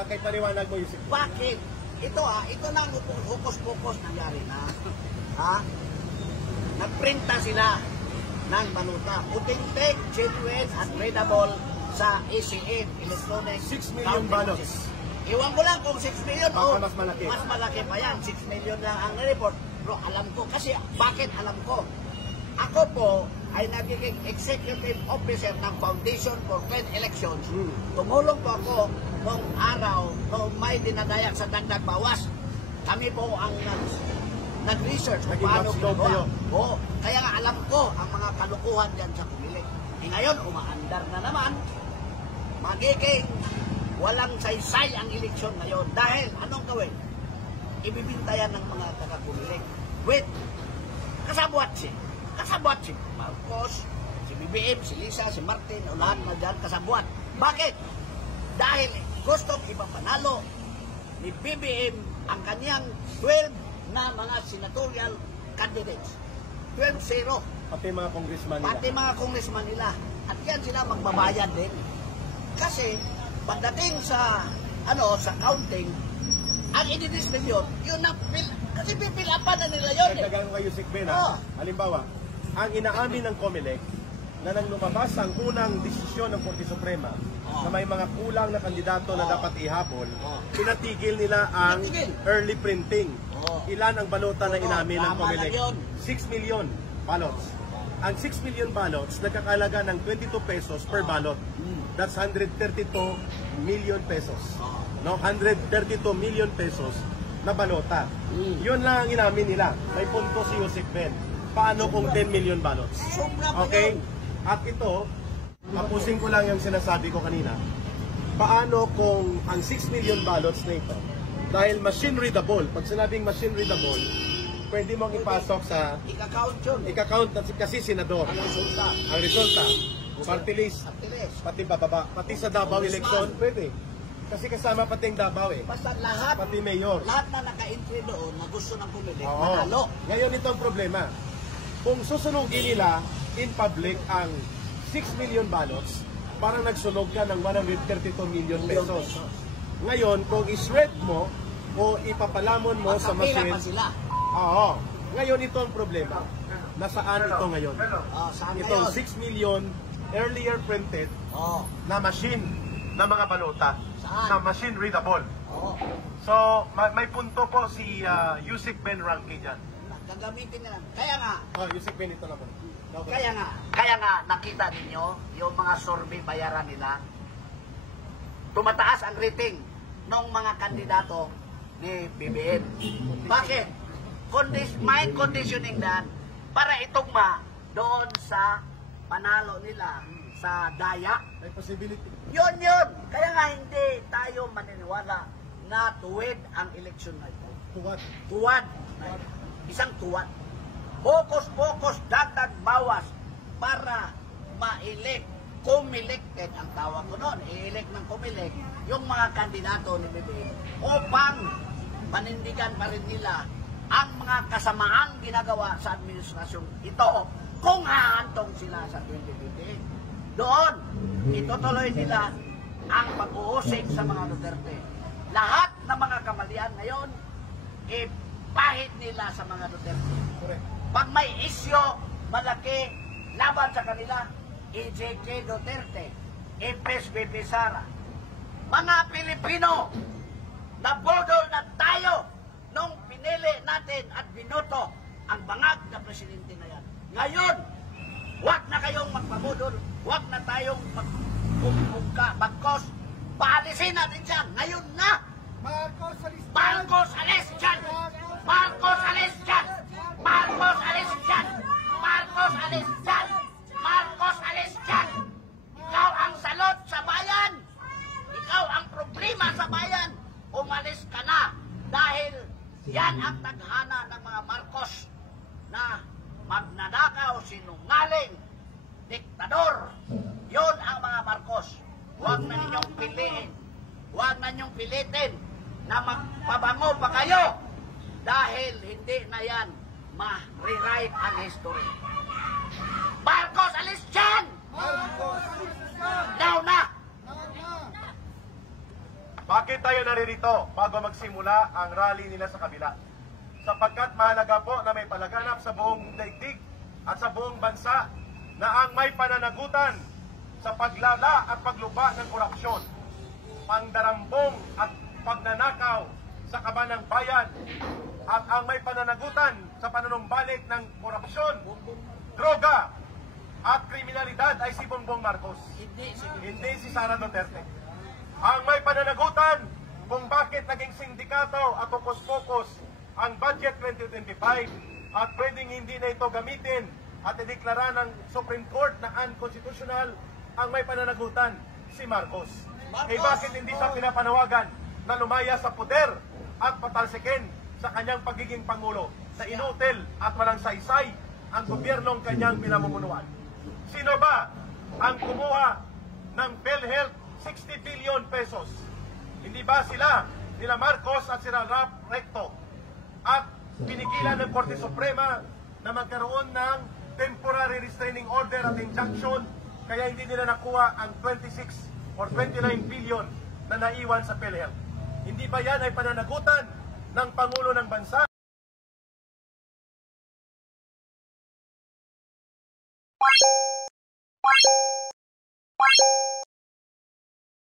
Bakit paliwanag mo, Yusek? Bakit? Ito na ang hukos-pukos nangyari na. Nagprinta sila ng baluta. Authentic, genuine, at tradable sa ECN, Electronic 6 million ballots. Iwan ko lang kung 6 million baka mas malaki. Mas malaki pa yan. 6 million lang ang report. Pero alam ko, kasi bakit alam ko? Ako po ay nagiging executive officer ng Foundation for Clean Elections. Tumulong po ako noong araw, noong may dinadayak sa dagdag bawas. Kami po ang nag-research kung paano ginagawa. Oo, kaya nga alam ko ang mga kalukuhan dyan sa Kumilig. Ngayon, umaandar na naman. Magiging walang saysay ang eleksyon ngayon. Dahil, anong gawin? Ibibintayan ng mga taga-Kumilig. Wait, kasabwat si Marcos, si BBM, si Lisa, si Martin, o lahat na dyan kasabwat. Bakit? Dahil gustong ipapanalo ni BBM ang kanyang 12 na mga senatorial candidates. 12-0. Pati mga congressman nila. At yan sila magbabayad din. Kasi pagdating sa sa counting, ang i-dismiss yun ang kasi pipilapan na nila yun. Nagdagang kayo, Yusek Ben, halimbawa, ang inaamin ng COMELEC na nang lumabas ang unang desisyon ng Korte Suprema na may mga kulang na kandidato na dapat ihabol, pinatigil nila ang early printing. Ilan ang balota na inamin ng COMELEC? 6 million ballots. Ang 6 million ballots nagkakalaga ng 22 pesos per ballot. That's 132 million pesos. No, 132 million pesos na balota. Yun lang ang inamin nila. May punto si Yusek Ben. Paano kung 10 million ballots? Okay? At ito, tapusin ko lang yung sinasabi ko kanina. Paano kung ang 6 million ballots na ito, dahil machine readable, pag sinabing machine readable, pwede mong ipasok sa ika-count kasi senador. Ang resulta, party list, pati bababa, pati sa Davao election, pwede. Kasi kasama pati yung Davao Basta lahat, pati mayor. Lahat na naka-entry doon na gusto ng Kumilig, manalo. Ngayon ito ang problema. Kung susunugin nila in public ang 6 million ballots, parang nagsunog ka ng 132 million pesos. Ngayon, kung is-read mo o ipapalamon mo sa machine, ngayon ito ang problema. Nasaan ito ngayon? Itong 6 million earlier printed na machine na mga balota na machine readable. So, may punto po si Yusek Ben Ranke dyan. Gagamitin nila. Kaya nga, Yusek Ben, ito naman. Kaya nga nakita ninyo yung mga survey bayaran nila. Tumataas ang rating ng mga kandidato ni BBM. Bakit? Mind conditioning dan para itugma doon sa panalo nila sa daya. May possibility. Yun. Kaya nga hindi tayo maniniwala na tuwid ang eleksyon na ito. Tuwad. Isang tuwad. Focus, dagdag bawas para ma-elect. Kumilected ang tawag ko noon. I-elect ng Kumilig yung mga kandidato ni BBM upang panindigan pa rin nila ang mga kasamaang ginagawa sa administrasyon ito kung hahantong sila sa 2020. Doon, itutuloy nila ang pag-uusig sa mga Duterte. Lahat ng mga kamalian ngayon, ipahid nila sa mga Duterte. Pag may isyo, malaki, laban sa kanila, EJK Duterte, FSBP Sara. Mga Pilipino, nabodol na tayo nung pinili natin at binoto ang bangag na presidente na yan. Ngayon, huwag na kayong magpabodol, huwag na tayong bagkos. Paalisin natin siya ngayon na! Marcos alis dyan! Marcos alis dyan! Marcos alis dyan! Marcos alis dyan! Marcos alis dyan! Ikaw ang salot sa bayan! Ikaw ang problema sa bayan! Umalis ka na! Dahil yan ang tadhana ng mga Marcos na magnanakaw, sinungaling, diktador. Yun ang mga Marcos. Huwag na ninyong piliin. Huwag na ninyong pilitin na magpabango pa kayo dahil hindi na yan ma-rewrite ang history. Marcos, alis dyan! Now na! Bakit tayo naririto bago magsimula ang rally nila sa kabila? Sapagkat mahalaga po na may palaganap sa buong daigdig at sa buong bansa na ang may pananagutan sa paglala at pagluba ng korupsyon, pangdarambong at pagnanakaw sa kaban ng bayan, at ang may pananagutan sa panunumbalik ng korupsyon, droga at kriminalidad ay si Bongbong Marcos, hindi si Sara Duterte. Ang may pananagutan kung bakit naging sindikato at pokus-pokus ang budget 2025 at pwedeng hindi na ito gamitin at ideklara ng Supreme Court na unconstitutional, ang may pananagutan si Marcos. Eh bakit hindi siya pinapanawagan na lumaya sa poder at patalsikin sa kanyang pagiging Pangulo sa inutil at walang saysay ang gobyernong kanyang pinamumunuan? Sino ba ang kumuha ng PhilHealth 60 billion pesos? Hindi ba sila, nila Marcos at sila Rap Recto? At pinigilan ng Korte Suprema na magkaroon ng temporary restraining order at injunction, kaya hindi nila nakuha ang 26 or 29 billion na naiwan sa PhilHealth. Hindi ba yan ay pananagutan ng Pangulo ng Bansa?